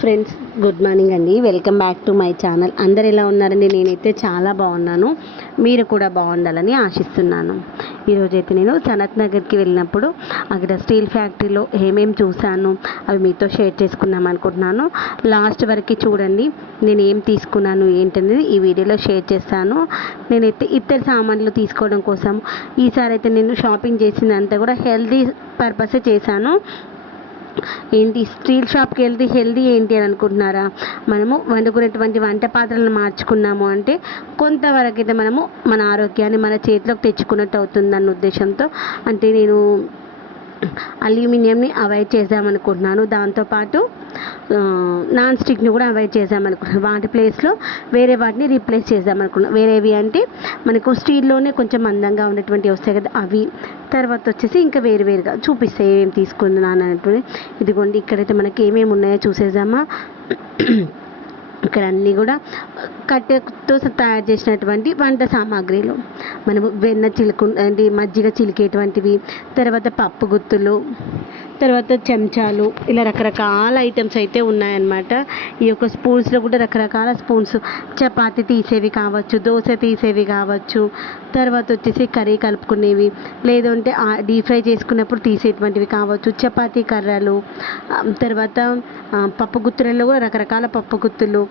Friends good morning అండి. Welcome back to my channel. అందరు ఎలా ఉన్నారండి? నేనైతే చాలా బాగున్నాను. మీరు కూడా బాగుండాలని ఆశిస్తున్నాను. ఈరోజైతే నేను సనత్ నగర్కి వెళ్ళినప్పుడు అక్కడ స్టీల్ ఫ్యాక్టరీలో ఏమేమి చూశాను అవి మీతో షేర్ చేసుకుందాం అనుకుంటున్నాను. లాస్ట్ వరకు చూడండి నేను ఏం తీసుకున్నాను ఏంటనేది ఈ వీడియోలో షేర్ చేస్తాను. నేనైతే ఇతర సామాన్లు తీసుకోవడం కోసం ఈసారి అయితే నేను షాపింగ్ చేసిందంతా కూడా హెల్దీ పర్పసే చేశాను. ఏంటి స్టీల్ షాప్కి వెళ్తే హెల్దీ ఏంటి అని అనుకుంటున్నారా? మనము వండుకునేటువంటి వంట పాత్రలను మార్చుకున్నాము అంటే కొంతవరకు అయితే మనము మన ఆరోగ్యాన్ని మన చేతిలోకి తెచ్చుకున్నట్టు అవుతుందన్న ఉద్దేశంతో అంటే నేను అల్యూమినియంని అవాయిడ్ చేద్దామనుకుంటున్నాను. దాంతోపాటు నాన్ స్టిక్ని కూడా అవాయిడ్ చేద్దామనుకుంటున్నాను వాటి ప్లేస్లో వేరే వాటిని రీప్లేస్ చేద్దామనుకున్నాను వేరేవి అంటే మనకు స్టీల్లోనే కొంచెం మందంగా ఉన్నటువంటి వస్తాయి కదా అవి. తర్వాత వచ్చేసి ఇంకా వేరు వేరుగా చూపిస్తాయి ఏమేమి తీసుకున్నాను అన్నటువంటి ఇదిగోండి ఇక్కడైతే మనకి ఏమేమి ఉన్నాయో చూసేద్దామా. ఇక్కడ అన్నీ కూడా కట్టెతో తయారు చేసినటువంటి వంట సామాగ్రిలు. మనము వెన్న చిలుకు అంటే మజ్జిగ చిలికేటువంటివి తర్వాత పప్పు గుత్తులు తర్వాత చెంచాలు ఇలా రకరకాల ఐటమ్స్ అయితే ఉన్నాయన్నమాట. ఈ యొక్క స్పూన్స్లో కూడా రకరకాల స్పూన్స్ చపాతి తీసేవి కావచ్చు దోశ తీసేవి కావచ్చు. తర్వాత వచ్చేసి కర్రీ కలుపుకునేవి. లేదంటే డీప్ ఫ్రై చేసుకున్నప్పుడు తీసేటువంటివి కావచ్చు. చపాతీ కర్రలు తర్వాత పప్పు గుత్తులలో కూడా రకరకాల పప్పు గుత్తులు.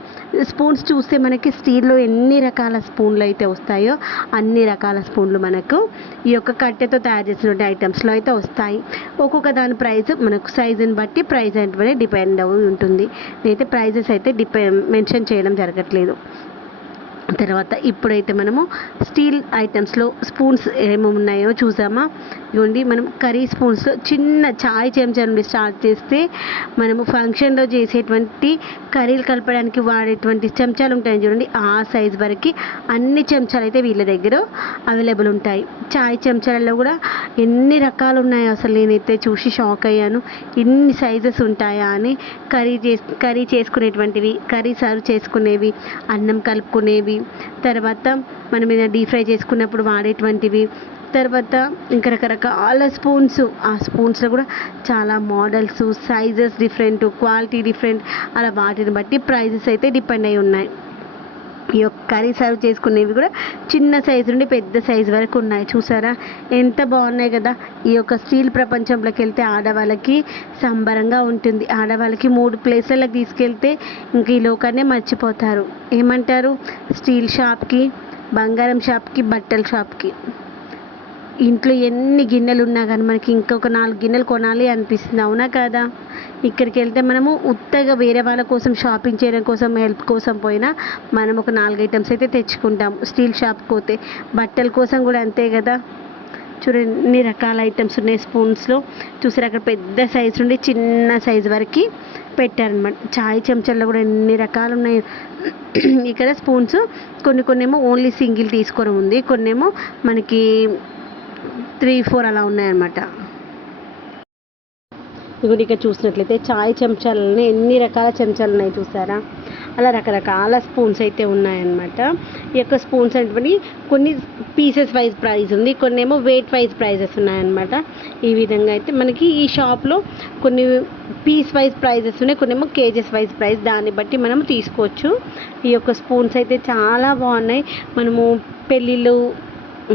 స్పూన్స్ చూస్తే మనకి స్టీల్లో ఎన్ని రకాల స్పూన్లు అయితే వస్తాయో అన్ని రకాల స్పూన్లు మనకు ఈ యొక్క కట్టెతో తయారు చేసినటువంటి ఐటమ్స్లో అయితే వస్తాయి. ఒక్కొక్క దాని ప్రైస్ మనకు సైజుని బట్టి ప్రైస్ అనేది డిపెండ్ అయి ఉంటుంది. నేనైతే ప్రైజెస్ అయితే డిపె మెన్షన్ చేయడం జరగట్లేదు. తర్వాత ఇప్పుడైతే మనము స్టీల్ ఐటమ్స్లో స్పూన్స్ ఏమేమి ఉన్నాయో చూసామా? ఇవ్వండి. మనం కర్రీ స్పూన్స్లో చిన్న చాయ్ చెంచా నుండి స్టార్ట్ చేస్తే మనము ఫంక్షన్లో చేసేటువంటి కర్రీలు కలపడానికి వాడేటువంటి చెంచాలు ఉంటాయి చూడండి. ఆ సైజ్ వరకు అన్ని చెంచాలు అయితే వీళ్ళ దగ్గర అవైలబుల్ ఉంటాయి. చాయ్ చెంచాలలో కూడా ఎన్ని రకాలు ఉన్నాయో అసలు నేనైతే చూసి షాక్ అయ్యాను. ఇన్ని సైజెస్ ఉంటాయా అని కర్రీ చేసి కర్రీ చేసుకునేటువంటివి కర్రీ సర్వ్ చేసుకునేవి అన్నం కలుపుకునేవి తర్వాత మనం ఏదైనా డీప్ ఫ్రై చేసుకున్నప్పుడు వాడేటువంటివి తర్వాత ఇంకా రకరకాల స్పూన్స్. ఆ స్పూన్స్లో కూడా చాలా models sizes different quality different అలా వాటిని బట్టి ప్రైజెస్ అయితే డిపెండ్ అయి ఉన్నాయి. ఈ యొక్క కర్రీ సర్వ్ చేసుకునేవి కూడా చిన్న సైజు నుండి పెద్ద సైజు వరకు ఉన్నాయి. చూసారా? ఎంత బాగున్నాయి కదా? ఈ యొక్క స్టీల్ ప్రపంచంలోకి వెళ్తే ఆడవాళ్ళకి సంబరంగా ఉంటుంది. ఆడవాళ్ళకి మూడు ప్లేసులకు తీసుకెళ్తే ఇంక ఈ లోకాన్నే మర్చిపోతారు. ఏమంటారు? స్టీల్ షాప్కి బంగారం షాప్కి బట్టల షాప్కి ఇంట్లో ఎన్ని గిన్నెలు ఉన్నా కానీ మనకి ఇంకొక నాలుగు గిన్నెలు కొనాలి అనిపిస్తుంది. అవునా కదా? ఇక్కడికి వెళ్తే మనము ఉత్తగా వేరే వాళ్ళ కోసం షాపింగ్ చేయడం కోసం హెల్ప్ కోసం పోయినా మనం ఒక నాలుగు ఐటమ్స్ అయితే తెచ్చుకుంటాం. స్టీల్ షాప్కి పోతే బట్టల కోసం కూడా అంతే కదా? చూడండి ఎన్ని రకాల ఐటమ్స్ ఉన్నాయి స్పూన్స్లో. చూసారు అక్కడ పెద్ద సైజు నుండి చిన్న సైజు వరకు పెట్టారనమాట చాయ్ చెంచాల్లో కూడా ఎన్ని రకాలు ఉన్నాయి. ఇక్కడ స్పూన్స్. కొన్ని కొన్ని ఏమో ఓన్లీ సింగిల్ తీసుకోవడం ఉంది. కొన్ని ఏమో మనకి త్రీ ఫోర్ అలా ఉన్నాయన్నమాట. ఇప్పుడు ఇక్కడ చూసినట్లయితే చాయ్ చెంచాలని ఎన్ని రకాల చెంచాలు ఉన్నాయి చూసారా? అలా రకరకాల స్పూన్స్ అయితే ఉన్నాయన్నమాట. ఈ యొక్క స్పూన్స్ అనేటువంటి కొన్ని పీసెస్ వైజ్ ప్రైస్ ఉంది కొన్ని ఏమో వెయిట్ వైజ్ ప్రైజెస్ ఉన్నాయన్నమాట. ఈ విధంగా అయితే మనకి ఈ షాప్లో కొన్ని పీస్ వైజ్ ప్రైజెస్ ఉన్నాయి కొన్ని ఏమో కేజెస్ వైజ్ ప్రైస్. దాన్ని బట్టి మనం తీసుకోవచ్చు. ఈ యొక్క స్పూన్స్ అయితే చాలా బాగున్నాయి. మనము పెళ్ళిళ్ళు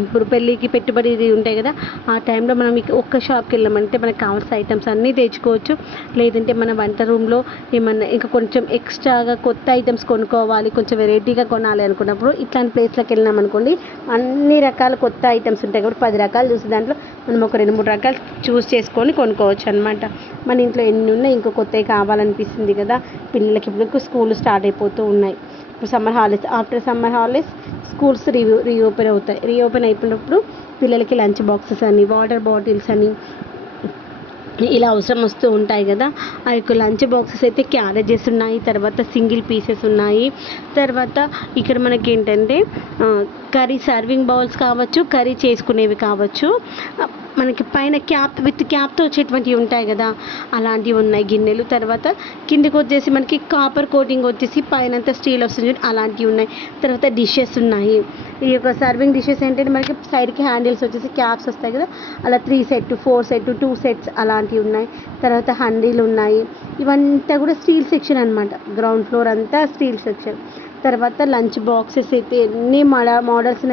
ఇప్పుడు పెళ్ళికి పెట్టుబడి ఇది ఉంటాయి కదా ఆ టైంలో మనం ఇక ఒక్క షాప్కి వెళ్ళామంటే మనకు కావాల్సిన ఐటమ్స్ అన్నీ తెచ్చుకోవచ్చు. లేదంటే మన వంట రూమ్లో ఏమన్నా ఇంకా కొంచెం ఎక్స్ట్రాగా కొత్త ఐటమ్స్ కొనుక్కోవాలి కొంచెం వెరైటీగా కొనాలి అనుకున్నప్పుడు ఇట్లాంటి ప్లేస్లోకి వెళ్ళినాం అనుకోండి అన్ని రకాల కొత్త ఐటమ్స్ ఉంటాయి కాబట్టి పది రకాలు చూసి దాంట్లో మనం ఒక రెండు మూడు రకాలు చూస్ చేసుకొని కొనుక్కోవచ్చు అనమాట మన ఇంట్లో ఎన్ని ఉన్నాయి ఇంకో కొత్తవి కావాలనిపిస్తుంది కదా పిల్లలకి ఇప్పుడు స్కూల్ స్టార్ట్ అయిపోతూ ఉన్నాయి. Summer holidays after summer holidays schools re reopen అవుతాయి. రీఓపెన్ అయిపోయినప్పుడు పిల్లలకి లంచ్ బాక్సెస్ అని వాటర్ బాటిల్స్ అని ఇలా అవసరం వస్తూ ఉంటాయి కదా. ఆ యొక్క లంచ్ బాక్సెస్ అయితే క్యారేజెస్ ఉన్నాయి తర్వాత సింగిల్ పీసెస్ ఉన్నాయి. తర్వాత ఇక్కడ మనకి ఏంటంటే కర్రీ సర్వింగ్ బౌల్స్ కావచ్చు కర్రీ చేసుకునేవి కావచ్చు. మనకి పైన క్యాప్ విత్ క్యాప్తో వచ్చేటువంటివి ఉంటాయి కదా అలాంటివి ఉన్నాయి. గిన్నెలు తర్వాత కిందకి వచ్చేసి మనకి కాపర్ కోటింగ్ వచ్చేసి పైన అంతా స్టీల్ వస్తుంది అలాంటివి ఉన్నాయి. తర్వాత డిషెస్ ఉన్నాయి. ఈ యొక్క సర్వింగ్ డిషెస్ ఏంటంటే మనకి సైడ్కి హ్యాండిల్స్ వచ్చేసి క్యాప్స్ వస్తాయి కదా అలా three set four set two sets అలాంటివి ఉన్నాయి. తర్వాత హండీలు ఉన్నాయి. ఇవంతా కూడా స్టీల్ సెక్షన్ అనమాట గ్రౌండ్ ఫ్లోర్ అంతా స్టీల్ సెక్షన్ తర్వాత లంచ్ బాక్సెస్ అయితే ఎన్ని మడ మోడల్స్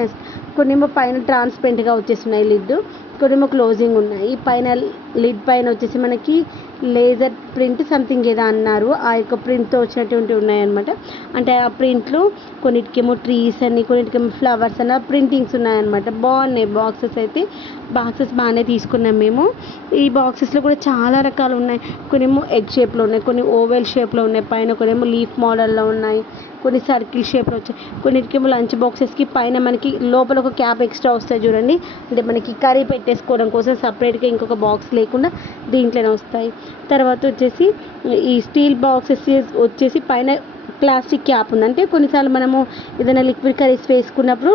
కొన్నేమో పైన ట్రాన్స్పరెంట్గా వచ్చేస్తున్నాయి లిడ్ కొన్నేమో క్లోజింగ్ ఉన్నాయి. పైన లిడ్ పైన వచ్చేసి మనకి లేజర్ ప్రింట్ సంథింగ్ ఏదో అన్నారు. ఆ యొక్క ప్రింట్తో వచ్చినటువంటి ఉన్నాయన్నమాట. అంటే ఆ ప్రింట్లు కొన్నిటికేమో ట్రీస్ అని కొన్నిటికేమో ఫ్లవర్స్ అని ప్రింటింగ్స్ ఉన్నాయన్నమాట. బాగున్నాయి బాక్సెస్ అయితే. బాక్సెస్ బాగానే తీసుకున్నాం మేము. ఈ బాక్సెస్లో కూడా చాలా రకాలు ఉన్నాయి. కొన్నేమో ఎగ్ షేప్లో ఉన్నాయి కొన్ని ఓవెల్ షేప్లో ఉన్నాయి పైన కొన్నేమో లీఫ్ మోడల్లో ఉన్నాయి కొన్ని సర్కిల్ షేప్లో వచ్చాయి. కొన్నిటికేమో లంచ్ బాక్సెస్కి పైన మనకి లోపల ఒక క్యాప్ ఎక్స్ట్రా వస్తాయి చూడండి. అంటే మనకి కర్రీ పెట్టేసుకోవడం కోసం సపరేట్గా ఇంకొక బాక్స్ లేకుండా దీంట్లోనే వస్తాయి. తర్వాత వచ్చేసి ఈ స్టీల్ బాక్సెస్ వచ్చేసి పైన ప్లాస్టిక్ క్యాప్ ఉంది అంటే కొన్నిసార్లు మనము ఏదైనా లిక్విడ్ కర్రీస్ వేసుకున్నప్పుడు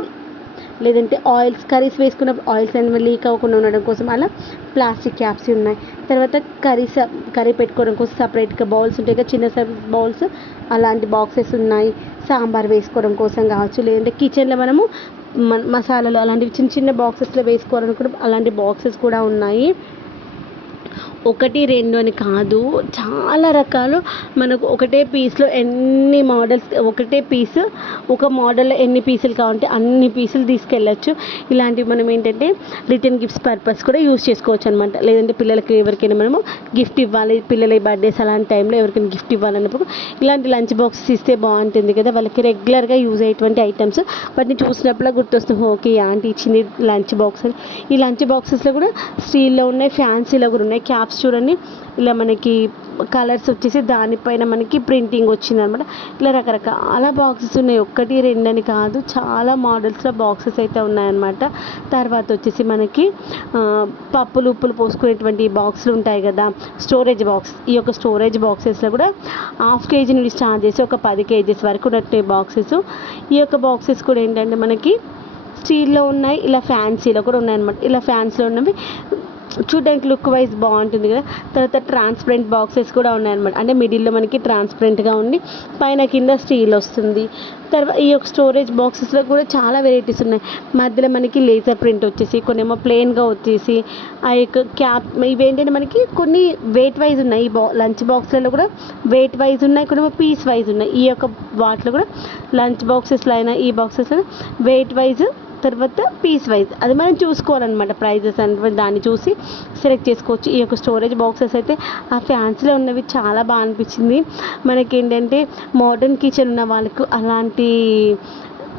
లేదంటే ఆయిల్స్ కర్రీస్ వేసుకున్నప్పుడు ఆయిల్స్ అనేవి లీక్ అవ్వకుండా ఉండడం కోసం అలా ప్లాస్టిక్ క్యాప్స్ ఉన్నాయి. తర్వాత కర్రీస్ కర్రీ పెట్టుకోవడం కోసం సపరేట్గా బౌల్స్ ఉంటాయి కదా చిన్న సైజ్ బౌల్స్. అలాంటి బాక్సెస్ ఉన్నాయి. సాంబార్ వేసుకోవడం కోసం కావచ్చు లేదంటే కిచెన్లో మనము మసాలాలు అలాంటివి చిన్న చిన్న బాక్సెస్లో వేసుకోవాలనుకుంటే అలాంటి బాక్సెస్ కూడా ఉన్నాయి. ఒకటి రెండు అని కాదు. చాలా రకాలు మనకు ఒకటే పీస్లో ఎన్ని మోడల్స్ ఒకటే పీస్ ఒక మోడల్లో ఎన్ని పీసులు కావాలంటే అన్ని పీసులు తీసుకెళ్ళచ్చు. ఇలాంటివి మనం ఏంటంటే రిటర్న్ గిఫ్ట్స్ పర్పస్ కూడా యూస్ చేసుకోవచ్చు అనమాట లేదంటే పిల్లలకి ఎవరికైనా మనము గిఫ్ట్ ఇవ్వాలి. పిల్లల బర్త్డేస్ అలాంటి టైంలో ఎవరికైనా గిఫ్ట్ ఇవ్వాలన్నప్పుడు ఇలాంటి లంచ్ బాక్సెస్ ఇస్తే బాగుంటుంది కదా. వాళ్ళకి రెగ్యులర్గా యూజ్ అయ్యేటువంటి ఐటమ్స్. వాటిని చూసినప్పుడు గుర్తొస్తుంది ఓకే ఆంటీ ఇచ్చింది లంచ్ బాక్స్ ఈ లంచ్ బాక్సెస్లో కూడా స్టీల్లో ఉన్నాయి ఫ్యాన్సీలో కూడా ఉన్నాయి క్యాప్స్ చూడండి. ఇలా మనకి కలర్స్ వచ్చేసి దానిపైన మనకి ప్రింటింగ్ వచ్చింది అనమాట ఇలా రకరకాల బాక్సెస్ ఉన్నాయి. ఒక్కటి రెండు అని కాదు. చాలా మోడల్స్లో బాక్సెస్ అయితే ఉన్నాయన్నమాట. తర్వాత వచ్చేసి మనకి పప్పులు ఉప్పులు పోసుకునేటువంటి బాక్సులు ఉంటాయి కదా. స్టోరేజ్ బాక్స్ ఈ యొక్క స్టోరేజ్ బాక్సెస్లో కూడా హాఫ్ కేజీ నుండి స్టార్ట్ చేసి ఒక పది కేజీస్ వరకు ఉన్నట్టు బాక్సెస్. ఈ యొక్క బాక్సెస్ కూడా ఏంటంటే మనకి స్టీల్లో ఉన్నాయి. ఇలా ఫ్యాన్సీలో కూడా ఉన్నాయన్నమాట. ఇలా ఫ్యాన్సీలో ఉన్నవి చూడడానికి లుక్ వైజ్ బాగుంటుంది కదా. తర్వాత ట్రాన్స్పరెంట్ బాక్సెస్ కూడా ఉన్నాయన్నమాట. అంటే మిడిల్లో మనకి ట్రాన్స్పరెంట్గా ఉండి పైన కింద స్టీల్ వస్తుంది. తర్వాత ఈ యొక్క స్టోరేజ్ బాక్సెస్లో కూడా చాలా వెరైటీస్ ఉన్నాయి. మధ్యలో మనకి లేజర్ ప్రింట్ వచ్చేసి కొన్నేమో ప్లెయిన్గా వచ్చేసి ఆ యొక్క క్యాప్ ఇవేంటంటే మనకి కొన్ని వెయిట్ వైజ్ ఉన్నాయి. ఈ బా లంచ్ బాక్స్లలో కూడా వెయిట్ వైజ్ ఉన్నాయి కొన్నేమో పీస్ వైజ్ ఉన్నాయి. ఈ యొక్క వాటిలో కూడా లంచ్ బాక్సెస్లో అయినా ఈ బాక్సెస్ వెయిట్ వైజ్ తర్వాత పీస్ వైజ్ అది మనం చూసుకోవాలన్నమాట ప్రైజెస్ అనేటువంటి దాన్ని చూసి సెలెక్ట్ చేసుకోవచ్చు. ఈ యొక్క స్టోరేజ్ బాక్సెస్ అయితే ఆ ఫ్యాన్స్లో ఉన్నవి చాలా బాగా అనిపించింది. మనకి ఏంటంటే మోడర్న్ కిచెన్ ఉన్న వాళ్ళకు అలాంటి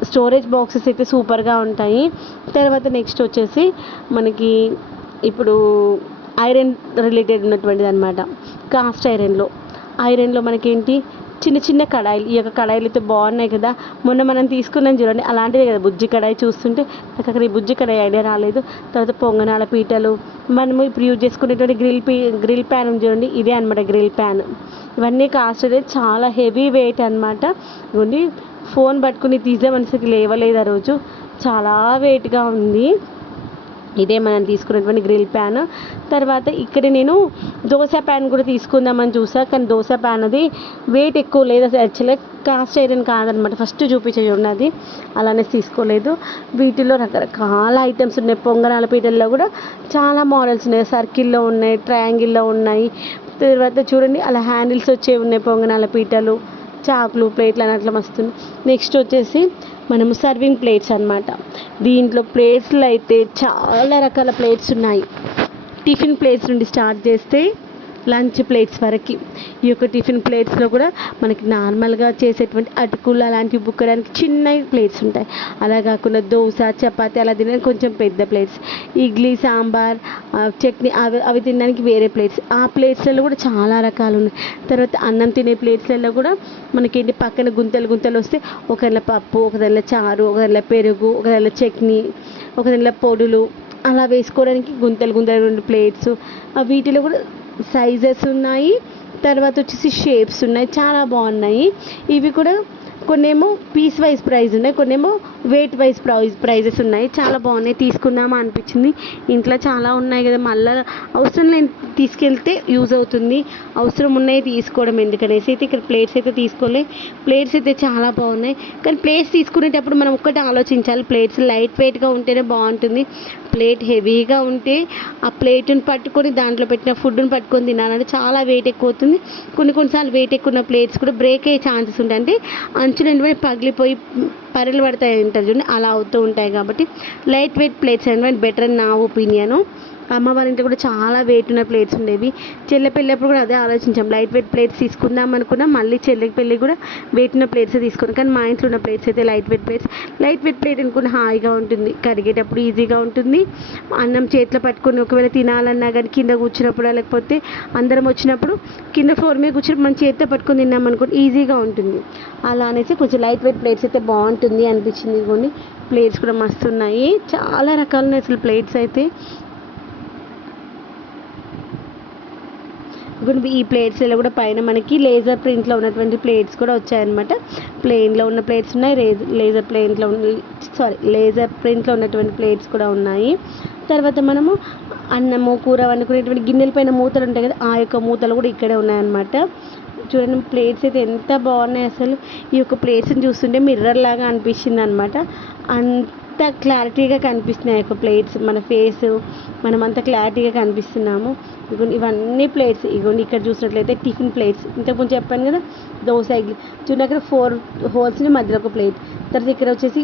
స్టోరేజ్ బాక్సెస్ అయితే సూపర్గా ఉంటాయి. తర్వాత నెక్స్ట్ వచ్చేసి మనకి ఇప్పుడు ఐరన్ రిలేటెడ్ ఉన్నటువంటిది అనమాట కాస్ట్ ఐరన్లో ఐరన్లో మనకేంటి? చిన్న చిన్న కడాయిలు ఈ యొక్క కడాయిలు అయితే బాగున్నాయి కదా. మొన్న మనం తీసుకున్నాం చూడండి అలాంటిదే కదా బుజ్జి కడాయి చూస్తుంటే నాకు అక్కడ ఈ బుజ్జి కడాయి ఐడియా రాలేదు. తర్వాత పొంగనాల పీటలు మనము ఇప్పుడు యూజ్ చేసుకునేటువంటి గ్రిల్ పీ గ్రిల్ ప్యాన్ చూడండి ఇదే అనమాట గ్రిల్ ప్యాన్. ఇవన్నీ కాస్ట్ అయితే చాలా హెవీ వెయిట్ అనమాట ఇవన్నీ ఫోన్ పట్టుకుని తీసే మనసుకి లేవలేదు ఆ రోజు. చాలా వెయిట్గా ఉంది. ఇదే మనం తీసుకున్నటువంటి గ్రిల్ ప్యాన్. తర్వాత ఇక్కడ నేను దోశ ప్యాన్ కూడా తీసుకుందామని చూసా కానీ దోశ ప్యాన్ అది వెయిట్ ఎక్కువ లేదు యాక్చువల్గా కాస్ట్ ఐరన్ కాదనమాట. ఫస్ట్ చూపించే ఉన్నది. అలానే తీసుకోలేదు. వీటిలో రకరకాల ఐటమ్స్ ఉన్నాయి. పొంగనాల పీటల్లో కూడా చాలా మోడల్స్ ఉన్నాయి. సర్కిల్లో ఉన్నాయి ట్రయాంగిల్లో ఉన్నాయి. తర్వాత చూడండి అలా హ్యాండిల్స్ వచ్చేవి ఉన్నాయి పొంగనాల పీటలు చాకులు ప్లేట్లు అని అట్లా మస్తుంది నెక్స్ట్ వచ్చేసి మనము సర్వింగ్ ప్లేట్స్ అన్నమాట. దీంట్లో ప్లేట్స్లో అయితే చాలా రకాల ప్లేట్స్ ఉన్నాయి. టిఫిన్ ప్లేట్స్ నుండి స్టార్ట్ చేస్తే లంచ్ ప్లేట్స్ వరకు. ఈ యొక్క టిఫిన్ ప్లేట్స్లో కూడా మనకి నార్మల్గా చేసేటువంటి అటుకులు అలాంటివి బుక్కడానికి చిన్న ప్లేట్స్ ఉంటాయి. అలా కాకుండా దోశ చపాతి అలా తినడానికి కొంచెం పెద్ద ప్లేట్స్. ఇడ్లీ సాంబార్ చట్నీ అవి అవి తినడానికి వేరే ప్లేట్స్. ఆ ప్లేట్స్లలో కూడా చాలా రకాలు ఉన్నాయి. తర్వాత అన్నం తినే ప్లేట్స్లలో కూడా మనకేంటి పక్కన గుంతలు గుంతలు వస్తే ఒక పప్పు ఒక చారు ఒక పెరుగు ఒక చట్నీ ఒక పొడులు అలా వేసుకోవడానికి గుంతలు గుంతలు రెండు ప్లేట్స్. వీటిలో కూడా సైజెస్ ఉన్నాయి. తర్వాత వచ్చేసి షేప్స్ ఉన్నాయి. చాలా బాగున్నాయి. ఇవి కూడా కొన్నేమో పీస్ వైజ్ ప్రైస్ ఉన్నాయి. కొన్నేమో వెయిట్ వైజ్ ప్రైజ్ ప్రైజెస్ ఉన్నాయి. చాలా బాగున్నాయి. తీసుకుందామా అనిపించింది. ఇంట్లో చాలా ఉన్నాయి కదా. మళ్ళీ అవసరం లేని తీసుకెళ్తే యూజ్ అవుతుంది. అవసరం ఉన్నాయి తీసుకోవడం ఎందుకనేసి అయితే ఇక్కడ ప్లేట్స్ అయితే తీసుకోలే. ప్లేట్స్ అయితే చాలా బాగున్నాయి. కానీ ప్లేట్స్ తీసుకునేటప్పుడు మనం ఒక్కటి ఆలోచించాలి. ప్లేట్స్ లైట్ వెయిట్గా ఉంటేనే బాగుంటుంది. ప్లేట్ హెవీగా ఉంటే ఆ ప్లేట్ని పట్టుకొని దాంట్లో పెట్టిన ఫుడ్ని పట్టుకొని తినాలంటే చాలా వెయిట్ ఎక్కువ అవుతుంది. కొన్ని కొన్నిసార్లు వెయిట్ ఎక్కువ ఉన్న ప్లేట్స్ కూడా బ్రేక్ అయ్యే ఛాన్సెస్ ఉంటాయి. అంటే అంచులు ఏంటంటే పగిలిపోయి పరలు పడతాయి అంటారు చూడండి. అలా అవుతూ ఉంటాయి కాబట్టి లైట్ వెయిట్ ప్లేట్స్ అనేవి బెటర్ అని నా ఒపీనియను అమ్మ వాళ్ళ ఇంట్లో కూడా చాలా వెయిట్ ఉన్న ప్లేట్స్ ఉండేవి. చెల్లె పెళ్ళప్పుడు కూడా అదే ఆలోచించాం. లైట్ వెయిట్ ప్లేట్స్ తీసుకుందాం అనుకున్నా. మళ్ళీ చెల్లెకి పెళ్ళి కూడా వెయిట్ ఉన్న ప్లేట్స్ తీసుకున్నాం. కానీ మా ఇంట్లో ఉన్న ప్లేట్స్ అయితే light weight plates light weight plate అనుకున్న హాయిగా ఉంటుంది. కరిగేటప్పుడు ఈజీగా ఉంటుంది. అన్నం చేతిలో పట్టుకొని ఒకవేళ తినాలన్నా కానీ కింద కూర్చున్నప్పుడు లేకపోతే అందరం వచ్చినప్పుడు కింద ఫ్లోర్ మీద కూర్చుని మనం చేతితో పట్టుకొని తిన్నాం అనుకోండి ఈజీగా ఉంటుంది. అలా అనేసి కొంచెం లైట్ వెయిట్ ప్లేట్స్ అయితే బాగుంటుంది అనిపించింది. కొన్ని ప్లేట్స్ కూడా మస్తు ఉన్నాయి. చాలా రకాలు ఉన్నాయి అసలు ప్లేట్స్ అయితే. ఇప్పుడు ఈ ప్లేట్స్లో కూడా పైన మనకి లేజర్ ప్రింట్లో ఉన్నటువంటి ప్లేట్స్ కూడా వచ్చాయన్నమాట. ప్లెయిన్లో ఉన్న ప్లేట్స్ ఉన్నాయి లేజర్ ప్లెయిన్లో ఉన్న సారీ లేజర్ ప్రింట్లో ఉన్నటువంటి ప్లేట్స్ కూడా ఉన్నాయి. తర్వాత మనము అన్నము కూర వండుకునేటువంటి గిన్నెల పైన మూతలు ఉంటాయి కదా ఆ యొక్క మూతలు కూడా ఇక్కడే ఉన్నాయన్నమాట. చూడండి ప్లేట్స్ అయితే ఎంత బాగున్నాయి అసలు. ఈ యొక్క ప్లేట్స్ని చూస్తుంటే మిర్రర్ లాగా అనిపించింది అనమాట అంత అంత క్లారిటీగా కనిపిస్తున్నాయి ఒక యొక్క ప్లేట్స్. మన ఫేస్ మనం అంత క్లారిటీగా కనిపిస్తున్నాము. ఇగోండి ఇవన్నీ ప్లేట్స్. ఇగోండి ఇక్కడ చూసినట్లయితే టిఫిన్ ప్లేట్స్. ఇంతకుముందు చెప్పాను కదా దోశ ఇడ్లీ చూడండి అక్కడ ఫోర్ హోల్స్ని మధ్యలో ఒక ప్లేట్. తర్వాత ఇక్కడ వచ్చేసి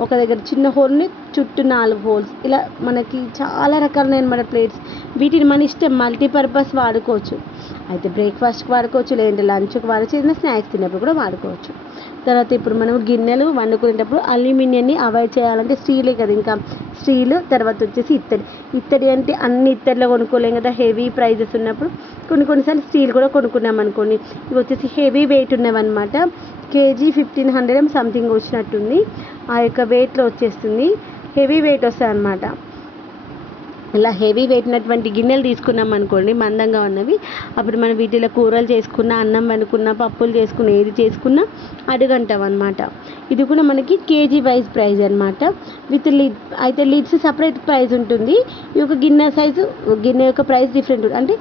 ఒక దగ్గర చిన్న హోల్ని చుట్టూ నాలుగు హోల్స్. ఇలా మనకి చాలా రకాలైన మన ప్లేట్స్. వీటిని మన ఇష్టం మల్టీపర్పస్ వాడుకోవచ్చు. అయితే బ్రేక్ఫాస్ట్కి వాడుకోవచ్చు లేదంటే లంచ్కి వాడచ్చు ఏదైనా స్నాక్స్ తిన్నప్పుడు కూడా వాడుకోవచ్చు. తర్వాత ఇప్పుడు మనం గిన్నెలు వండుకునేటప్పుడు అల్యూమినియంని అవాయిడ్ చేయాలంటే స్టీలే కదా ఇంకా. స్టీల్ తర్వాత వచ్చేసి ఇత్తడి. ఇత్తడి అంటే అన్ని ఇత్తడిలో కొనుక్కోలేం కదా హెవీ ప్రైజెస్ ఉన్నప్పుడు. కొన్ని కొన్నిసార్లు స్టీల్ కూడా కొనుక్కున్నాం అనుకోండి. ఇవి వచ్చేసి హెవీ వెయిట్ ఉన్నవన్నమాట. కేజీ ఫిఫ్టీన్ హండ్రెడ్ సంథింగ్ వచ్చినట్టుంది. ఆ యొక్క వెయిట్లో వచ్చేస్తుంది. హెవీ వెయిట్ వస్తాయి అన్నమాట ఇలా హెవీ వెయిట్ ఉన్నటువంటి గిన్నెలు తీసుకున్నాం అనుకోండి మందంగా ఉన్నవి. అప్పుడు మనం వీటిలో కూరలు చేసుకున్న అన్నం వండుకున్న పప్పులు చేసుకున్న ఏది చేసుకున్నా అడుగంటాం అనమాట ఇది కూడా మనకి కేజీ వైజ్ ప్రైస్ అనమాట విత్ లిడ్ అయితే లిడ్స్ సపరేట్ ప్రైస్ ఉంటుంది. ఈ యొక్క గిన్నె సైజు గిన్నె యొక్క ప్రైస్ డిఫరెంట్ అంటే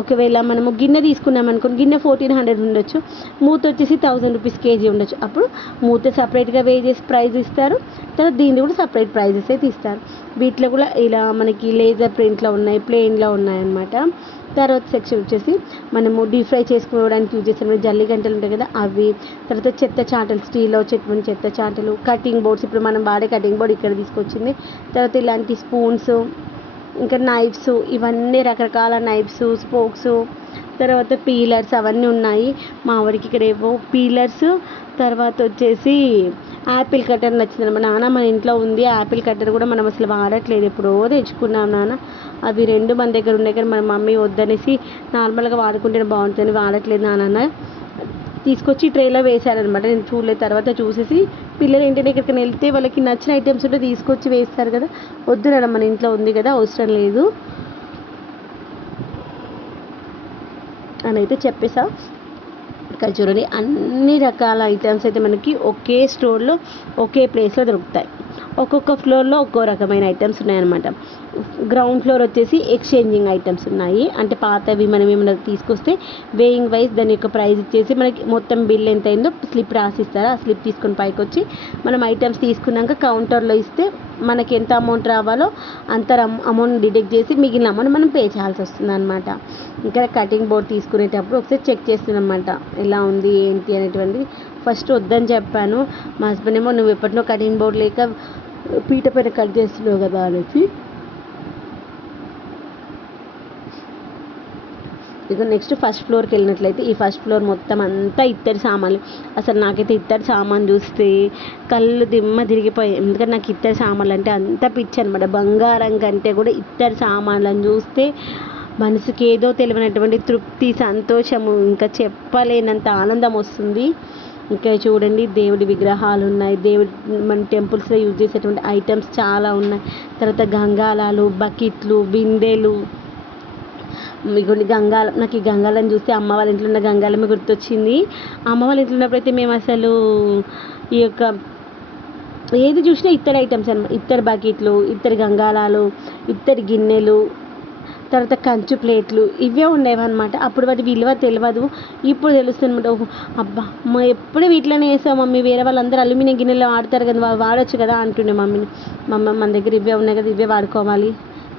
ఒకవేళ మనము గిన్నె తీసుకున్నాం అనుకోండి గిన్నె ఫోర్టీన్ హండ్రెడ్ ఉండొచ్చు. మూత వచ్చేసి థౌజండ్ రూపీస్ కేజీ ఉండొచ్చు. అప్పుడు మూత సపరేట్గా వే చేసి ప్రైజ్ ఇస్తారు. తర్వాత దీన్ని కూడా సపరేట్ ప్రైజెస్ అయితే ఇస్తారు వీటిలో కూడా ఇలా మనకి లేజర్ ప్రింట్లో ఉన్నాయి ప్లెయిన్లో ఉన్నాయి అన్నమాట. తర్వాత సెక్షన్ వచ్చేసి మనము డీప్ ఫ్రై చేసుకోవడానికి యూజ్ చేసిన జల్లి గంటలు ఉంటాయి కదా అవి. తర్వాత చెత్త చాటలు స్టీల్లో వచ్చేటువంటి చెత్త చాటలు కటింగ్ బోర్డ్స్ ఇప్పుడు మనం వాడే కటింగ్ బోర్డ్ ఇక్కడ తీసుకొచ్చింది. తర్వాత ఇలాంటి స్పూన్స్ ఇంకా నైఫ్స్ ఇవన్నీ రకరకాల నైఫ్స్ స్పోక్స్ తర్వాత పీలర్స్ అవన్నీ ఉన్నాయి. మా వాడికి ఇక్కడ ఏవో పీలర్స్ తర్వాత వచ్చేసి యాపిల్ కట్టర్ నచ్చింది మా నాన్న మన ఇంట్లో ఉంది యాపిల్ కట్టర్ కూడా మనం అసలు వాడట్లేదు. ఎప్పుడో తెచ్చుకున్నాం నాన్న. అవి రెండు మన దగ్గర ఉన్నాయి కానీ మన మమ్మీ వద్దనేసి నార్మల్గా వాడుకుంటేనే బాగుంటుంది వాడట్లేదు నాన్న తీసుకొచ్చి ట్రేలో వేశారనమాట నేను చూడలేదు. తర్వాత చూసేసి పిల్లలు ఏంటంటే ఎక్కడికైనా వెళ్తే వాళ్ళకి నచ్చిన ఐటమ్స్ ఉంటే తీసుకొచ్చి వేస్తారు కదా. వద్దునడం మన ఇంట్లో ఉంది కదా అవసరం లేదు అని అయితే చెప్పేసా. ఇక్కడ చూడండి అన్ని రకాల ఐటమ్స్ అయితే మనకి ఒకే స్టోర్లో ఒకే ప్లేస్లో దొరుకుతాయి. ఒక్కొక్క ఫ్లోర్లో ఒక్కో రకమైన ఐటమ్స్ ఉన్నాయన్నమాట. గ్రౌండ్ ఫ్లోర్ వచ్చేసి ఎక్స్చేంజింగ్ ఐటమ్స్ ఉన్నాయి. అంటే పాతవి మనం ఏమైనా తీసుకొస్తే వేయింగ్ వైజ్ దాని యొక్క ప్రైస్ ఇచ్చేసి మనకి మొత్తం బిల్ ఎంత అయిందో స్లిప్ రాసిస్తారు? ఆ స్లిప్ తీసుకొని పైకి వచ్చి మనం ఐటమ్స్ తీసుకున్నాక కౌంటర్లో ఇస్తే మనకి ఎంత అమౌంట్ రావాలో అంత అమౌంట్ డిడెక్ట్ చేసి మిగిలిన అమౌంట్ మనం పే చేయాల్సి వస్తుంది అనమాట ఇంకా కటింగ్ బోర్డ్ తీసుకునేటప్పుడు ఒకసారి చెక్ చేస్తుందన్నమాట ఎలా ఉంది ఏంటి అనేటువంటిది. ఫస్ట్ వద్దని చెప్పాను. మా హస్బెండ్ ఏమో నువ్వు ఎప్పటినో కటింగ్ బోర్డ్ లేక పీట పైన కట్ చేస్తున్నావు కదా అనేసి. ఇక నెక్స్ట్ ఫస్ట్ ఫ్లోర్కి వెళ్ళినట్లయితే ఈ ఫస్ట్ ఫ్లోర్ మొత్తం అంతా ఇత్తడి సామాన్లు. అసలు నాకైతే ఇత్తడి సామాన్ చూస్తే కళ్ళు దిమ్మ తిరిగిపోయాయి ఎందుకంటే నాకు ఇత్తడి సామాన్లు అంటే అంత పిచ్చి అనమాట బంగారం కంటే కూడా ఇత్తడి సామాన్లను చూస్తే మనసుకి ఏదో తెలియనటువంటి తృప్తి సంతోషము ఇంకా చెప్పలేనంత ఆనందం వస్తుంది. ఇంకా చూడండి దేవుడి విగ్రహాలు ఉన్నాయి. దేవుడి మన టెంపుల్స్లో యూజ్ చేసేటువంటి ఐటమ్స్ చాలా ఉన్నాయి. తర్వాత గంగాలాలు బకెట్లు బిందెలు మీకు గంగాలం నాకు ఈ గంగాలం చూస్తే అమ్మ వాళ్ళ ఇంట్లో ఉన్న గంగాలమే గుర్తొచ్చింది. అమ్మ వాళ్ళ ఇంట్లో ఉన్నప్పుడైతే మేము అసలు ఈ యొక్క ఏది చూసినా ఇత్తడి ఐటమ్స్ అనమాట ఇత్తడి బకెట్లు ఇత్తడి గంగాలాలు ఇత్తడి గిన్నెలు తర్వాత కంచు ప్లేట్లు ఇవే ఉండేవన్నమాట. అప్పుడు వాటి విలువ తెలియదు ఇప్పుడు తెలుస్తుంది ఓహో అబ్బా మా ఎప్పుడు వీటిలోనే వేసాం మమ్మీ? వేరే వాళ్ళందరూ అల్యూమినియం గిన్నెలు వాడతారు కదా వాడచ్చు వాడొచ్చు కదా అంటుండే మమ్మీని. మమ్మ మన దగ్గర ఇవే ఉన్నాయి కదా ఇవే వాడుకోవాలి.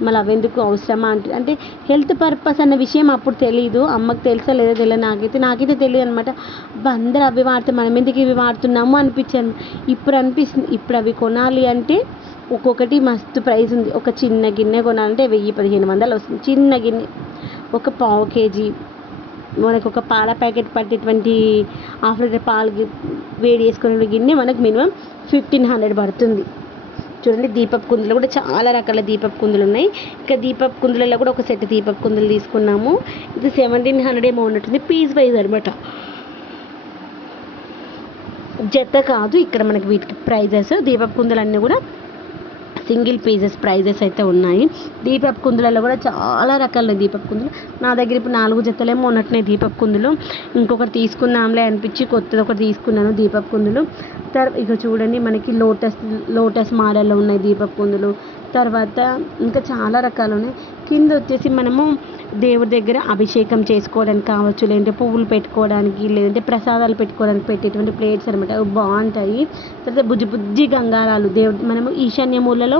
మళ్ళీ అవెందుకు అవసరమా అంటే అంటే హెల్త్ పర్పస్ అన్న విషయం అప్పుడు తెలియదు అమ్మకి తెలుసా లేదో తెలియదు నాకైతే. నాకైతే తెలియదు అనమాట అందరూ అవి వాడితే మనం ఎందుకు ఇవి వాడుతున్నాము అనిపించాను. ఇప్పుడు అనిపిస్తుంది. ఇప్పుడు అవి కొనాలి అంటే ఒక్కొక్కటి మస్తు ప్రైస్ ఉంది. ఒక చిన్న గిన్నె కొనాలంటే వెయ్యి పదిహేను వందలు వస్తుంది. చిన్న గిన్నె. ఒక పావు కేజీ. మనకు ఒక పాల ప్యాకెట్ పట్టేటువంటి హాఫ్ లీటర్ పాలు వేడి చేసుకునే గిన్నె మనకు మినిమం ఫిఫ్టీన్ హండ్రెడ్ పడుతుంది. చూడండి దీపపు కుందులు కూడా చాలా రకాల దీపపు కుందులు ఉన్నాయి. ఇంకా దీపపు కుందులలో కూడా ఒక సెట్ దీపపు కుందులు తీసుకున్నాము. ఇది సెవెంటీన్ హండ్రెడ్ ఏమో ఉన్నట్టుంది పీస్ వైజ్ అనమాట జత కాదు ఇక్కడ మనకి వీటికి ప్రైజెస్ దీపపు కుందులు అన్నీ కూడా సింగిల్ పీసెస్ ప్రైజెస్ అయితే ఉన్నాయి. దీపపు కుందులలో కూడా చాలా రకాల దీపపు కుందులు. నా దగ్గర ఇప్పుడు నాలుగు జతలేమో ఉన్నట్టున్నాయి దీపపు కుందులు. ఇంకొకటి తీసుకుందాంలే అనిపించి కొత్తది ఒకటి తీసుకున్నాను దీపపు కుందులు. తర్వాత ఇక చూడండి మనకి లోటస్ లోటస్ మోడల్లో ఉన్నాయి దీపపు కుందులు. తర్వాత ఇంకా చాలా రకాలు ఉన్నాయి కింద వచ్చేసి మనము దేవుడి దగ్గర అభిషేకం చేసుకోవడానికి కావచ్చు లేదంటే పువ్వులు పెట్టుకోవడానికి లేదంటే ప్రసాదాలు పెట్టుకోవడానికి పెట్టేటువంటి ప్లేట్స్ అనమాట అవి బాగుంటాయి. తర్వాత బుజ్జి బుజ్జి గంగారాలు. దేవుడి మనము ఈశాన్య మూలలో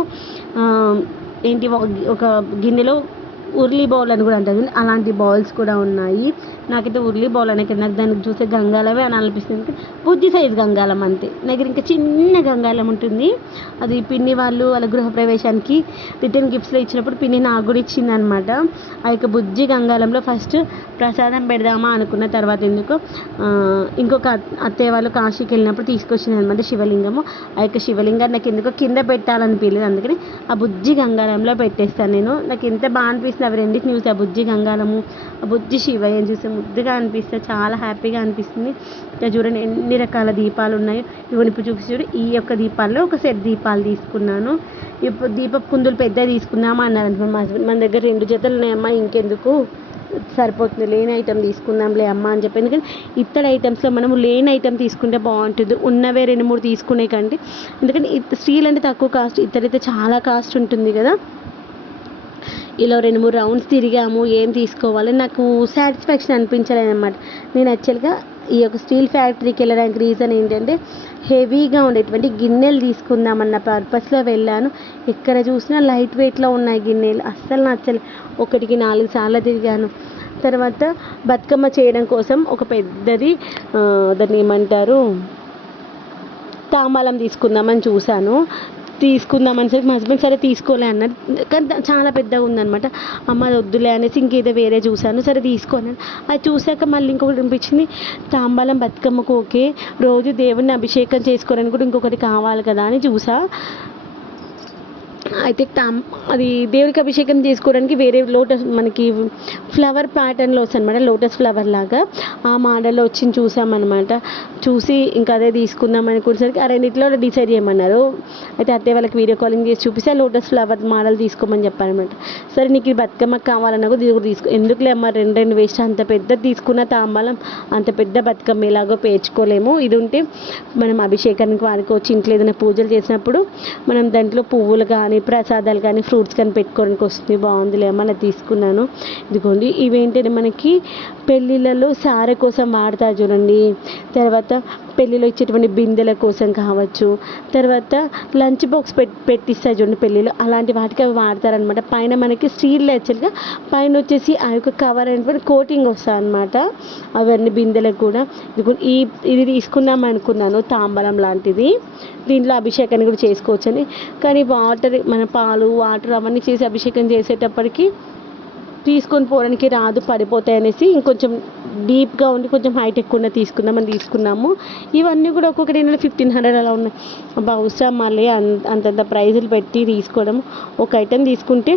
ఏంటి ఒక గిన్నెలో ఉర్లీ బౌల్ అని కూడా అంటారు. అలాంటి బౌల్స్ కూడా ఉన్నాయి. నాకైతే ఉర్లీ బౌల్ అనే నాకు దానికి చూస్తే గంగాలమే అని అనిపిస్తుంది. బుద్ధి సైజు సైజ్ గంగాలం అంతే. దగ్గర ఇంకా చిన్న గంగాలం ఉంటుంది. అది పిన్ని వాళ్ళు వాళ్ళ గృహప్రవేశానికి రిటర్న్ గిఫ్ట్స్లో ఇచ్చినప్పుడు పిన్ని నాకు కూడా ఇచ్చిందనమాట ఆ యొక్క బుజ్జి గంగాలంలో ఫస్ట్ ప్రసాదం పెడదామా అనుకున్న తర్వాత ఎందుకు ఇంకొక అత్తయ్య వాళ్ళు కాశీకి వెళ్ళినప్పుడు తీసుకొచ్చింది అనమాట శివలింగము. ఆ యొక్క శివలింగాన్ని నాకు ఎందుకో కింద పెట్టాలనిపించలేదు అందుకని ఆ బుజ్జి గంగాలంలో పెట్టేస్తాను నేను. నాకు ఎంత బాగా అనిపిస్తుంది అవి రెండింటిని చూస్తే ఆ బుజ్జి గంగాలము ఆ బుజ్జి శివయ్యని చూస్తే ముద్దుగా అనిపిస్తుంది చాలా హ్యాపీగా అనిపిస్తుంది. ఇంకా చూడండి ఎన్ని రకాల దీపాలు ఉన్నాయో. ఇవన్నీ ఇప్పుడు చూసి చూడు ఈ యొక్క దీపాల్లో ఒక సెట్ దీపాలు తీసుకున్నాను. ఇప్పుడు దీప కుందులు పెద్ద తీసుకుందామా అన్నారు అనుకో మా హస్బెండ్ మన దగ్గర రెండు జతలు ఉన్నాయమ్మా ఇంకెందుకు? సరిపోతుంది లేని ఐటెం తీసుకుందాంలే అమ్మ అని చెప్పి. ఎందుకంటే ఇత్తడి ఐటమ్స్లో మనము లేని ఐటెం తీసుకుంటే బాగుంటుంది. ఉన్నవే రెండు మూడు తీసుకునే కంటే. ఎందుకంటే స్టీల్ అంటే తక్కువ కాస్ట్ ఇత్తడైతే చాలా కాస్ట్ ఉంటుంది కదా. ఇలా రెండు మూడు రౌండ్స్ తిరిగాము ఏం తీసుకోవాలి నాకు సాటిస్ఫాక్షన్ అనిపించలేదన్నమాట నేను యాక్చువల్గా ఈ యొక్క స్టీల్ ఫ్యాక్టరీకి వెళ్ళడానికి రీజన్ ఏంటంటే హెవీగా ఉండేటువంటి గిన్నెలు తీసుకుందామన్న పర్పస్లో వెళ్ళాను. ఎక్కడ చూసినా లైట్ వెయిట్లో ఉన్నాయి గిన్నెలు అస్సలు నచ్చలే. ఒకటికి నాలుగు సార్లు తిరిగాను. తర్వాత బతుకమ్మ చేయడం కోసం ఒక పెద్దది దాన్ని ఏమంటారు తాంబాలం తీసుకుందామని చూశాను. తీసుకుందామని అని మా హస్బెండ్ సరే తీసుకోలే అన్నారు కానీ చాలా పెద్దగా ఉందన్నమాట. అమ్మ అది వద్దులే అనేసి ఇంకేదో వేరే చూశాను. సరే తీసుకోను అది చూశాక మళ్ళీ ఇంకొకటి అనిపించింది తాంబాలం బతుకమ్మకు ఓకే రోజు దేవుడిని అభిషేకం చేసుకోవడానికి కూడా ఇంకొకటి కావాలి కదా అని చూసా. అయితే తాం అది దేవుడికి అభిషేకం చేసుకోవడానికి వేరే లోటస్ మనకి ఫ్లవర్ ప్యాటర్న్లో వస్తుంది అనమాట లోటస్ ఫ్లవర్ లాగా. ఆ మోడల్లో వచ్చింది చూసామన్నమాట. చూసి ఇంకా అదే తీసుకుందాం అనుకునేసరికి ఆ రెండిట్లో డిసైడ్ చేయమన్నారు. అయితే అత్తే వాళ్ళకి వీడియో కాలింగ్ చేసి చూపిస్తే ఆ లోటస్ ఫ్లవర్ మోడల్ తీసుకోమని చెప్పారనమాట సరే నీకు ఈ బతుకమ్మకి కావాలన్నా కూడా ఇది తీసుకో. ఎందుకులే అమ్మ రెండు రెండు వేస్ట్ అంత పెద్ద తీసుకున్న తాంబలం అంత పెద్ద బతుకమ్మ ఎలాగో పేర్చుకోలేము. ఇది ఉంటే మనం అభిషేకానికి వాడుకోవచ్చు. ఇంట్లో ఏదైనా పూజలు చేసినప్పుడు మనం దాంట్లో పువ్వులు కానీ ప్రసాదాలు కానీ ఫ్రూట్స్ కానీ పెట్టుకోవడానికి వస్తుంది బాగుందిలే అమ్మ తీసుకున్నాను. ఇదిగోండి ఇవేంటంటే మనకి పెళ్ళిళ్ళలో సారె కోసం వాడతారు చూడండి. తర్వాత పెళ్ళిలో ఇచ్చేటువంటి బిందెల కోసం కావచ్చు తర్వాత లంచ్ బాక్స్ పెట్టి పెట్టిస్తారు చూడండి పెళ్ళిలో. అలాంటి వాటికి అవి వాడతారనమాట పైన మనకి స్టీల్ యాక్చువల్గా పైన వచ్చేసి ఆ యొక్క కవర్ అనేటువంటి కోటింగ్ వస్తుంది అనమాట అవన్నీ బిందెలకు కూడా. ఈ ఇది తీసుకుందాం అనుకున్నాను తాంబలం లాంటిది. దీంట్లో అభిషేకాన్ని కూడా చేసుకోవచ్చని. కానీ వాటర్ మన పాలు వాటర్ అవన్నీ చేసి అభిషేకం చేసేటప్పటికి తీసుకొని పోవడానికి రాదు పడిపోతాయి అనేసి ఇంకొంచెం డీప్గా ఉండి కొంచెం హైట్ ఎక్కువ ఉన్న తీసుకుందామని తీసుకున్నాము. ఇవన్నీ కూడా ఒక్కొక్కటి ఏంటంటే ఫిఫ్టీన్ హండ్రెడ్ అలా ఉన్నాయి. అబ్బా అవసరం మళ్ళీ అంత అంతంత ప్రైజులు పెట్టి తీసుకోవడం. ఒక ఐటెం తీసుకుంటే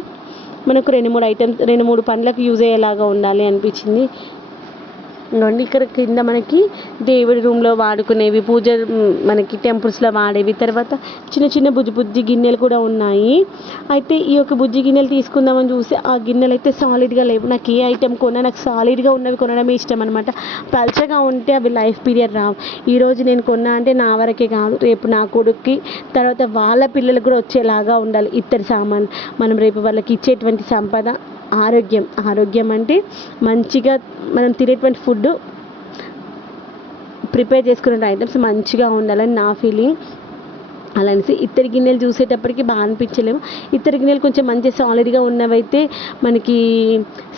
మనకు రెండు మూడు ఐటమ్స్ రెండు మూడు పండ్లకు యూజ్ అయ్యేలాగా ఉండాలి అనిపించింది. ఇంకోండి ఇక్కడ కింద మనకి దేవుడి రూమ్లో వాడుకునేవి పూజ మనకి టెంపుల్స్లో వాడేవి. తర్వాత చిన్న చిన్న బుజ్జి బుజ్జి గిన్నెలు కూడా ఉన్నాయి. అయితే ఈ యొక్క బుజ్జి గిన్నెలు తీసుకుందామని చూసి ఆ గిన్నెలు అయితే సాలిడ్గా లేవు. నాకు ఏ ఐటెం కొన్నా నాకు సాలిడ్గా ఉన్నవి కొనడమే ఇష్టం అనమాట పల్చగా ఉంటే అవి లైఫ్ పీరియడ్ రావు. ఈరోజు నేను కొన్నా అంటే నా వరకే కాదు. రేపు నా కొడుక్కి తర్వాత వాళ్ళ పిల్లలకు కూడా వచ్చేలాగా ఉండాలి. ఇత్తడి సామాన్. మనం రేపు వాళ్ళకి ఇచ్చేటువంటి సంపద ఆరోగ్యం. ఆరోగ్యం అంటే మంచిగా మనం తినేటువంటి ఫుడ్ ప్రిపేర్ చేసుకునే ఐటమ్స్ మంచిగా ఉండాలని నా ఫీలింగ్ అలా అనేసి ఇత్తడి గిన్నెలు చూసేటప్పటికి బాగా అనిపించలేము. ఇత్తడి గిన్నెలు కొంచెం మంచి సాలిడ్గా ఉన్నవైతే మనకి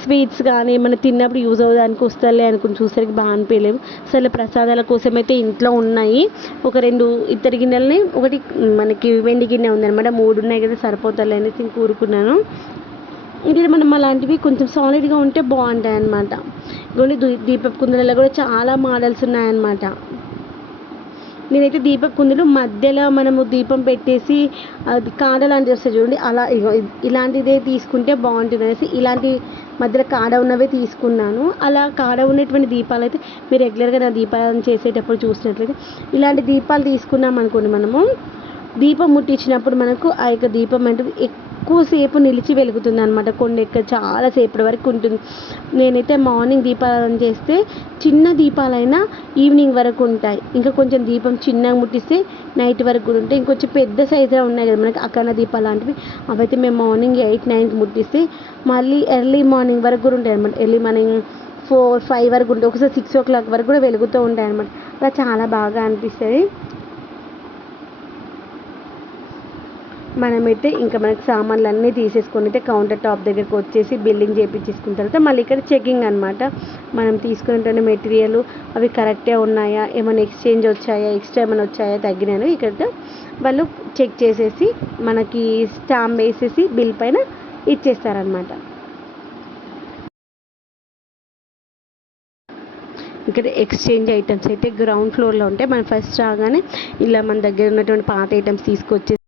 స్వీట్స్ కానీ ఏమైనా తిన్నప్పుడు యూజ్ అవ్వడానికి వస్తాలే అనుకుని చూసరికి బాగా అనిపించలేము. సరే ప్రసాదాల కోసం అయితే ఇంట్లో ఉన్నాయి. ఒక రెండు ఇత్తడి గిన్నెలని ఒకటి మనకి వెండి గిన్నె ఉందన్నమాట. మూడు ఉన్నాయి కదా సరిపోతాయి అనేసి ఇంక ఇంకా మనం అలాంటివి కొంచెం సాలిడ్గా ఉంటే బాగుంటాయి అన్నమాట. ఇదిగోండి దీ దీపపు కుందులలో కూడా చాలా మోడల్స్ ఉన్నాయన్నమాట. నేనైతే దీపపు కుందులు మధ్యలో మనము దీపం పెట్టేసి అది కాడ లాంటిది వస్తుంది చూడండి అలా ఇగో ఇలాంటిదే తీసుకుంటే బాగుంటుంది అనేసి ఇలాంటి మధ్యలో కాడ ఉన్నవే తీసుకున్నాను. అలా కాడ ఉన్నటువంటి దీపాలు అయితే మీరు రెగ్యులర్గా నా దీపాలను చేసేటప్పుడు చూసినట్లయితే ఇలాంటి దీపాలు తీసుకున్నాం అనుకోండి మనము దీపం ముట్టించినప్పుడు మనకు ఆ యొక్క దీపం అంటే ఎక్కువసేపు నిలిచి వెలుగుతుంది అనమాట కొన్ని ఎక్కడ చాలాసేపటి వరకు ఉంటుంది. నేనైతే మార్నింగ్ దీపారాధన చేస్తే చిన్న దీపాలైనా ఈవినింగ్ వరకు ఉంటాయి. ఇంకా కొంచెం దీపం చిన్నగా ముట్టిస్తే నైట్ వరకు కూడా ఉంటాయి. ఇంకొంచెం పెద్ద సైజులో ఉన్నాయి కదా మనకి అక్కడ దీపాలు లాంటివి. అవైతే మేము మార్నింగ్ ఎయిట్ నైన్కి ముట్టిస్తే మళ్ళీ ఎర్లీ మార్నింగ్ వరకు కూడా ఉంటాయి అనమాట ఎర్లీ మార్నింగ్ ఫోర్ ఫైవ్ వరకు ఉంటాయి. ఒకసారి సిక్స్ ఓ క్లాక్ వరకు కూడా వెలుగుతూ ఉంటాయి అనమాట అలా చాలా బాగా అనిపిస్తుంది. మనమైతే ఇంకా మనకి సామాన్లు అన్నీ తీసేసుకొని అయితే కౌంటర్ టాప్ దగ్గరికి వచ్చేసి బిల్డింగ్ చేయించేసుకున్న తర్వాత మళ్ళీ ఇక్కడ చెకింగ్ అనమాట మనం తీసుకునేటువంటి మెటీరియల్ అవి కరెక్టే ఉన్నాయా? ఏమైనా ఎక్స్చేంజ్ వచ్చాయా? ఎక్స్ట్రా ఏమైనా వచ్చాయా? తగ్గినాను ఇక్కడ వాళ్ళు చెక్ చేసేసి మనకి స్టాంప్ వేసేసి బిల్ పైన ఇచ్చేస్తారనమాట ఇక్కడ ఎక్స్చేంజ్ ఐటమ్స్ అయితే గ్రౌండ్ ఫ్లోర్లో ఉంటాయి. మనం ఫస్ట్ రాగానే ఇలా మన దగ్గర ఉన్నటువంటి పాత ఐటమ్స్ తీసుకొచ్చి